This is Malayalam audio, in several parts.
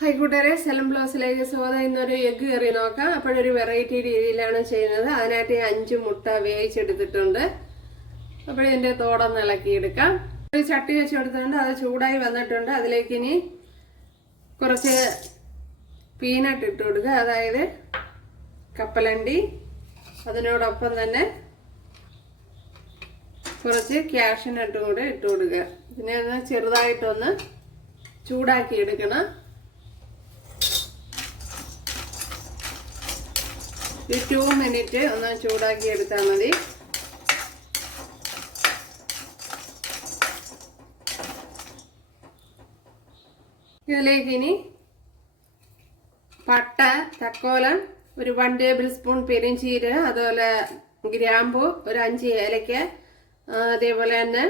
ഹായ് കൂട്ടുകാരെ, സെലം ബ്ലോസിലേക്ക് സ്വാഗതം. ഇന്നൊരു എഗ്ഗ് കറി നോക്കാം. അപ്പോഴൊരു വെറൈറ്റി രീതിയിലാണ് ചെയ്യുന്നത്. അതിനായിട്ട് 5 മുട്ട വേവിച്ചെടുത്തിട്ടുണ്ട്. അപ്പോഴിതിൻ്റെ തോടൊന്ന് ഇളക്കിയെടുക്കാം. ഒരു ചട്ടി വെച്ച് കൊടുത്തിട്ടുണ്ട്, അത് ചൂടായി വന്നിട്ടുണ്ട്. അതിലേക്ക് ഇനി കുറച്ച് പീനട്ട് ഇട്ട് കൊടുക്കുക, അതായത് കപ്പലണ്ടി. അതിനോടൊപ്പം തന്നെ കുറച്ച് കാഷ്യൂനട്ട് കൂടെ ഇട്ട് കൊടുക്കുക. ഇതിനെ ഒന്ന് ചെറുതായിട്ടൊന്ന് ചൂടാക്കി എടുക്കണം. ഒരു 2 മിനിറ്റ് ഒന്ന് ചൂടാക്കി എടുത്താൽ മതി. ഇതിലേക്ക് ഇനി പട്ട, തക്കോലം, ഒരു 1 ടേബിൾ സ്പൂൺ പെരുംജീരകം, അതുപോലെ ഗ്രാമ്പു, ഒരു 5 ഏലക്ക, അതേപോലെ തന്നെ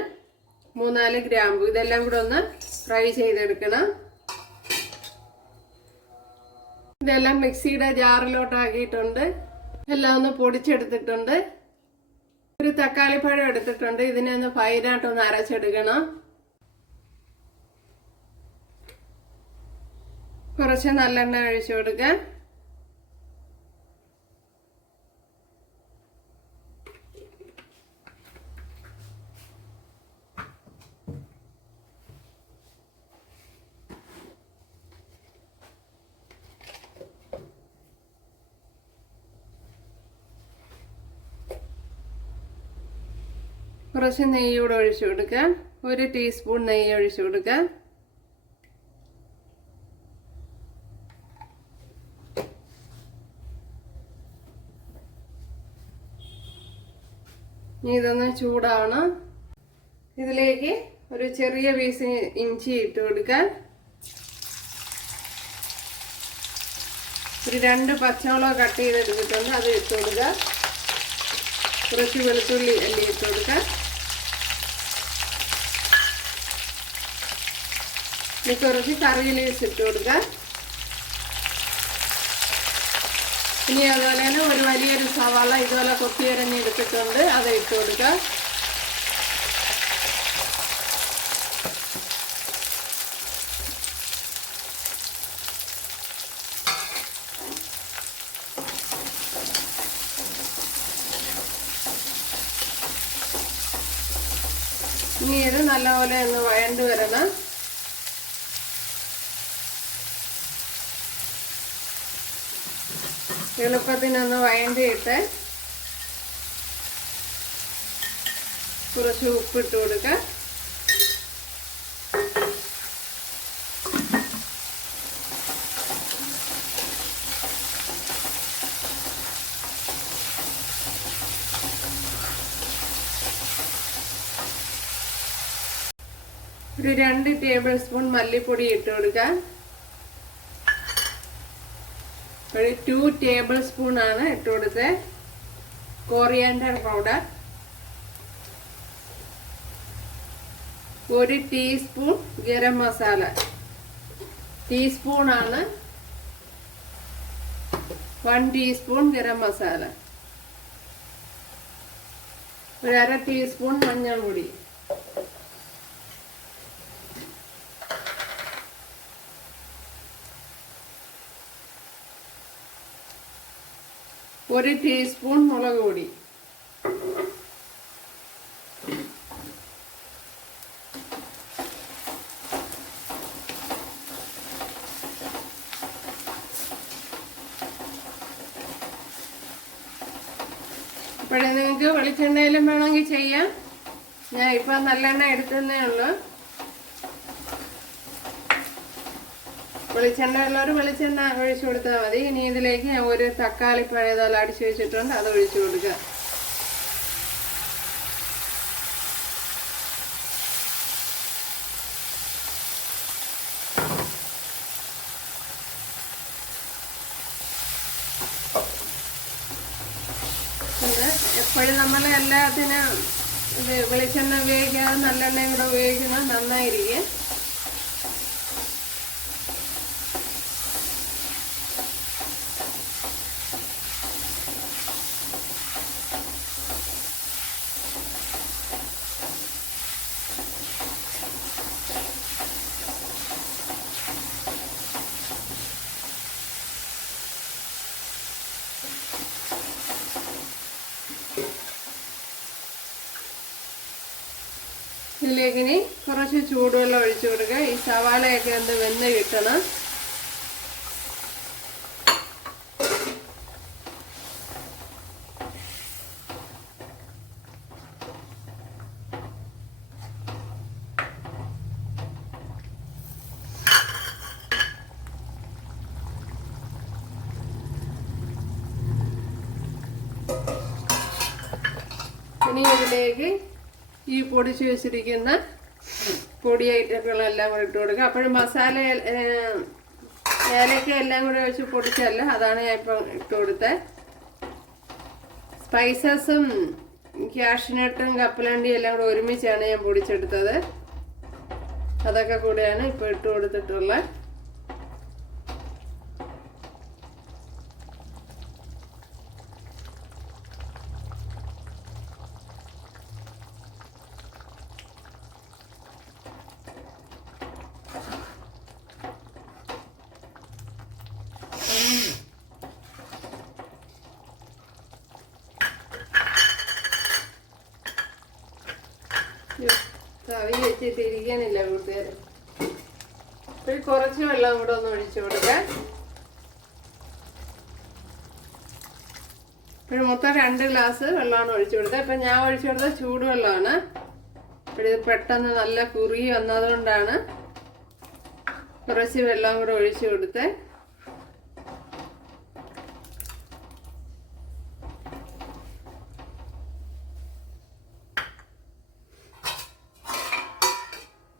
3-4 ഗ്രാമ്പു, ഇതെല്ലാം കൂടെ ഒന്ന് ഫ്രൈ ചെയ്തെടുക്കണം. ഇതെല്ലാം മിക്സിയുടെ ജാറിലോട്ടാക്കിയിട്ടുണ്ട്. എല്ലാം ഒന്ന് പൊടിച്ചെടുത്തിട്ടുണ്ട്. ഒരു തക്കാളിപ്പഴം എടുത്തിട്ടുണ്ട്. ഇതിനെ ഒന്ന് ഫൈനായിട്ടൊന്ന് അരച്ചെടുക്കണം. കുറച്ച് നല്ലെണ്ണ ഒഴിച്ചു കൊടുക്കാം. കുറച്ച് നെയ്യ് കൂടെ ഒഴിച്ചു കൊടുക്കാം. 1 ടീസ്പൂൺ നെയ്യ് ഒഴിച്ചു കൊടുക്കാം. ഇനി ഇതൊന്ന് ചൂടാവണം. ഇതിലേക്ക് ഒരു ചെറിയ പീസ് ഇഞ്ചി ഇട്ട് കൊടുക്കാം. ഒരു 2 പച്ചമുളക് കട്ട് ചെയ്തെടുത്തിട്ടുണ്ട്, അത് ഇട്ട് കൊടുക്കുക. കുറച്ച് വെളുത്തുള്ളി അല്ലി ഇട്ട് കൊടുക്കാം. ഇനി കുറച്ച് കറി ലീവ്സ് ഇട്ട് കൊടുക്കുക. ഇനി അതുപോലെ തന്നെ ഒരു വലിയൊരു സവാള ഇതുപോലെ കൊത്തിയരഞ്ഞ് എടുത്തിട്ടുണ്ട്, അത് ഇട്ട് കൊടുക്കുക. ഇനി ഇത് നല്ലപോലെ ഒന്ന് വഴണ്ട് വരണം. എളുപ്പത്തിനൊന്ന് വഴണ്ടിയിട്ട് കുറച്ച് ഉപ്പിട്ട് കൊടുക്കുക. ഒരു 2 ടേബിൾ സ്പൂൺ മല്ലിപ്പൊടി ഇട്ട് കൊടുക്കുക. ഒരു 2 ടേബിൾ സ്പൂൺ ആണ് ഇട്ട് കൊടുത്തത് coriander powder. 1 teaspoon garam masala, teaspoon ആണ്. 1 ടീസ്പൂൺ ഗരം മസാല, ഒരു 1/2 ടീസ്പൂൺ മഞ്ഞൾപ്പൊടി, ഒരു ടീസ്പൂൺ മുളക് പൊടി, അപ്പോഴേ നിങ്ങൾക്ക് വെളിച്ചെണ്ണയിലും വേണമെങ്കിൽ ചെയ്യാം. ഞാൻ ഇപ്പം നല്ലെണ്ണ എടുത്തതേ ഉള്ളൂ. വെളിച്ചെണ്ണ ഉള്ളവർ വെളിച്ചെണ്ണ ഒഴിച്ചു കൊടുത്താൽ മതി. ഇനി ഇതിലേക്ക് ഞാൻ ഒരു തക്കാളി പഴയതോലെ അടിച്ചു വെച്ചിട്ടുണ്ട്, അത് ഒഴിച്ചു കൊടുക്കുക. എപ്പോഴും നമ്മൾ എല്ലാത്തിനും ഇത് വെളിച്ചെണ്ണ ഉപയോഗിക്കാതെ നല്ലെണ്ണയും കൂടെ ഉപയോഗിക്കുന്നത് നന്നായിരിക്കും. ഇതിലേക്ക് ഇനി കുറച്ച് ചൂടുവെള്ളം ഒഴിച്ചു കൊടുക്കുക. ഈ സവാളയൊക്കെ ഒന്ന് വെന്ത് കിട്ടണം. ഇനി ഇതിലേക്ക് ഈ പൊടിച്ച് വെച്ചിരിക്കുന്ന പൊടി ഐറ്റങ്ങളെല്ലാം കൂടെ ഇട്ട് കൊടുക്കുക. അപ്പോഴും മസാല ഏലക്ക എല്ലാം കൂടെ വെച്ച് പൊടിച്ചല്ല, അതാണ് ഞാൻ ഇപ്പം ഇട്ട് കൊടുത്തത്. സ്പൈസസും കാഷ്നട്ടും കപ്പലണ്ടിയും എല്ലാം കൂടെ ഒരുമിച്ചാണ് ഞാൻ പൊടിച്ചെടുത്തത്. അതൊക്കെ കൂടെയാണ് ഇപ്പം ഇട്ട് കൊടുത്തിട്ടുള്ളത്. തവി വെച്ചിട്ടിരിക്കാനില്ല കൂട്ടുകാർ. അപ്പോൾ കുറച്ച് വെള്ളം കൂടെ ഒന്ന് ഒഴിച്ചു കൊടുക്കാം. ഇപ്പോൾ മൊത്തം 2 ഗ്ലാസ് വെള്ളമാണ് ഒഴിച്ചു കൊടുത്തത്. ഇപ്പം ഞാൻ ഒഴിച്ചു കൊടുത്ത ചൂടുവെള്ളമാണ്. അപ്പോഴിത് പെട്ടെന്ന് നല്ല കുറുകി വന്നതുകൊണ്ടാണ് കുറച്ച് വെള്ളം കൂടെ ഒഴിച്ചു കൊടുത്തത്.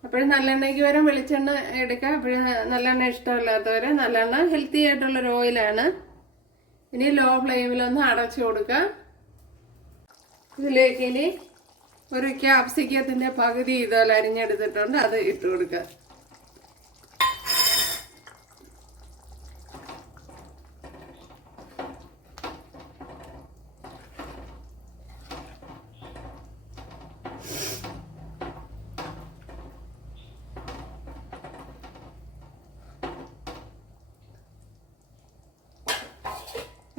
അപ്പോഴും നല്ലെണ്ണയ്ക്ക് വരെ വെളിച്ചെണ്ണ എടുക്കാം. അപ്പോഴും നല്ലെണ്ണ ഇഷ്ടമില്ലാത്തവരെ നല്ലെണ്ണ ഹെൽത്തി ആയിട്ടുള്ളൊരു ഓയിലാണ്. ഇനി ലോ ഫ്ലെയിമിലൊന്ന് അടച്ചു കൊടുക്കാം. ഇതിലേക്ക് ഇനി ഒരു ക്യാപ്സിക്കത്തിൻ്റെ പകുതി ഇതുപോലെ അരിഞ്ഞെടുത്തിട്ടുണ്ട്, അത് ഇട്ട് കൊടുക്കാം.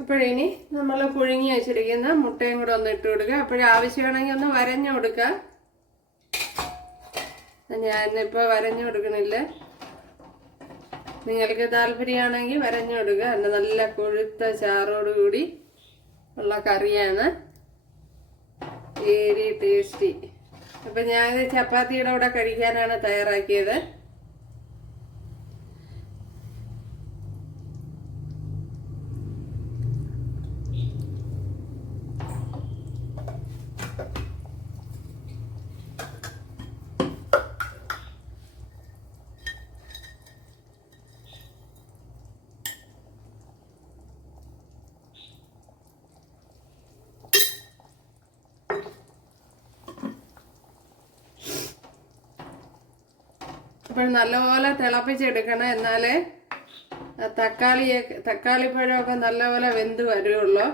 അപ്പോഴിനി നമ്മൾ പുഴുങ്ങി വെച്ചിരിക്കുന്ന മുട്ടയും കൂടെ ഒന്ന് ഇട്ട് കൊടുക്കുക. അപ്പോഴാവശ്യമാണെങ്കിൽ ഒന്ന് വരഞ്ഞു കൊടുക്കുക. ഞാനിപ്പോൾ വരഞ്ഞു കൊടുക്കണില്ല, നിങ്ങൾക്ക് താല്പര്യമാണെങ്കിൽ വരഞ്ഞു കൊടുക്കുക. എൻ്റെ നല്ല കൊഴുത്ത ചാറോടുകൂടി ഉള്ള കറിയാണ്, വെരി ടേസ്റ്റി. അപ്പം ഞാനിത് ചപ്പാത്തിയുടെ കൂടെ കഴിക്കാനാണ് തയ്യാറാക്കിയത്. അപ്പോൾ നല്ലപോലെ തിളപ്പിച്ചെടുക്കണം, എന്നാലേ തക്കാളിപ്പഴമൊക്കെ നല്ലപോലെ വെന്ത് വരുള്ളൂ.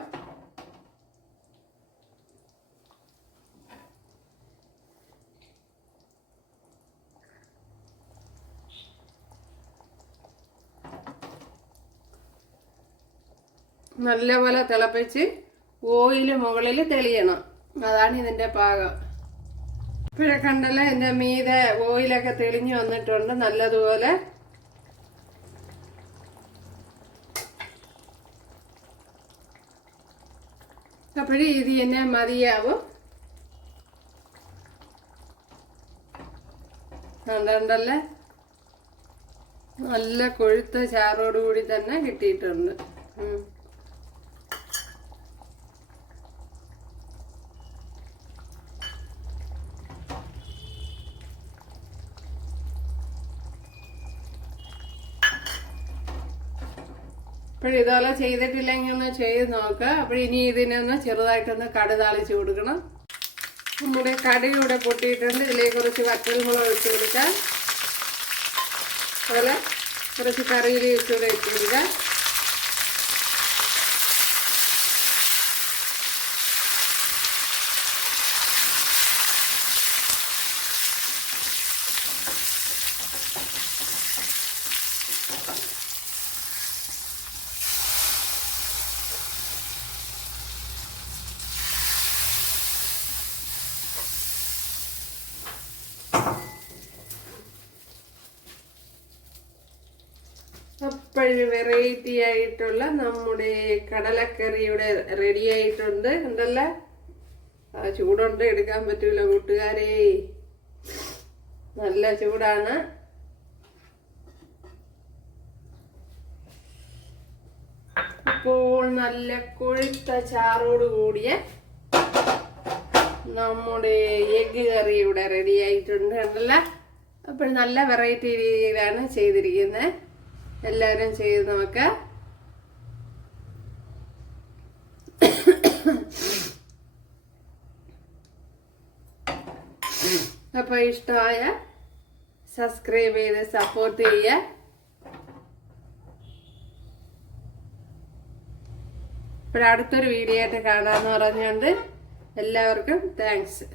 നല്ലപോലെ തിളപ്പിച്ച് ഓയിൽ മുകളിൽ തെളിയണം, അതാണ് ഇതിൻ്റെ പാകം. ഇപ്പോഴേ കണ്ടല്ലോ എൻ്റെ മീതെ ഓയിലൊക്കെ തെളിഞ്ഞു വന്നിട്ടുണ്ട് നല്ലതുപോലെ. അപ്പോഴേ ഇത് തന്നെ മതിയാവും. കണ്ടല്ലേ നല്ല കൊഴുത്ത ചാറോടുകൂടി തന്നെ കിട്ടിയിട്ടുണ്ട്. അപ്പോഴിതുപോലെ ചെയ്തിട്ടില്ലെങ്കിൽ ഒന്ന് ചെയ്ത് നോക്കുക. അപ്പോഴിനി ഇതിനൊന്ന് ചെറുതായിട്ടൊന്ന് കടുക് താളിച്ച് കൊടുക്കണം. നമ്മുടെ കടുക് ഇവിടെ പൊട്ടിയിട്ടുണ്ട്. ഇതിലേക്ക് കുറച്ച് വറ്റൽമുളക് ഒഴിച്ച് കൊടുക്കുക. അതുപോലെ കുറച്ച് കറിയിൽ വെച്ചുകൂടെ ഇട്ട് കൊടുക്കുക. അപ്പോഴൊരു വെറൈറ്റി ആയിട്ടുള്ള നമ്മുടെ കടലക്കറിയുടെ റെഡി ആയിട്ടുണ്ട്. ഉണ്ടല്ലേ, ചൂടുണ്ട്, എടുക്കാൻ പറ്റൂല കൂട്ടുകാരെ, നല്ല ചൂടാണ്. അപ്പോൾ നല്ല കൊഴുത്ത ചാറോട് കൂടിയ നമ്മുടെ എഗ്ഗ് കറി ഇവിടെ റെഡി ആയിട്ടുണ്ട്. ഉണ്ടല്ലേ, അപ്പോൾ നല്ല വെറൈറ്റി രീതിയിലാണ് ചെയ്തിരിക്കുന്നത്. എല്ലാവരും ചെയ്ത് നോക്കാം. അപ്പോൾ ഇഷ്ടമായ സബ്സ്ക്രൈബ് ചെയ്ത് സപ്പോർട്ട് ചെയ്യുക. ഇപ്പോൾ അടുത്തൊരു വീഡിയോ ആയിട്ട് കാണാമെന്ന് പറഞ്ഞുകൊണ്ട് എല്ലാവർക്കും താങ്ക്സ്.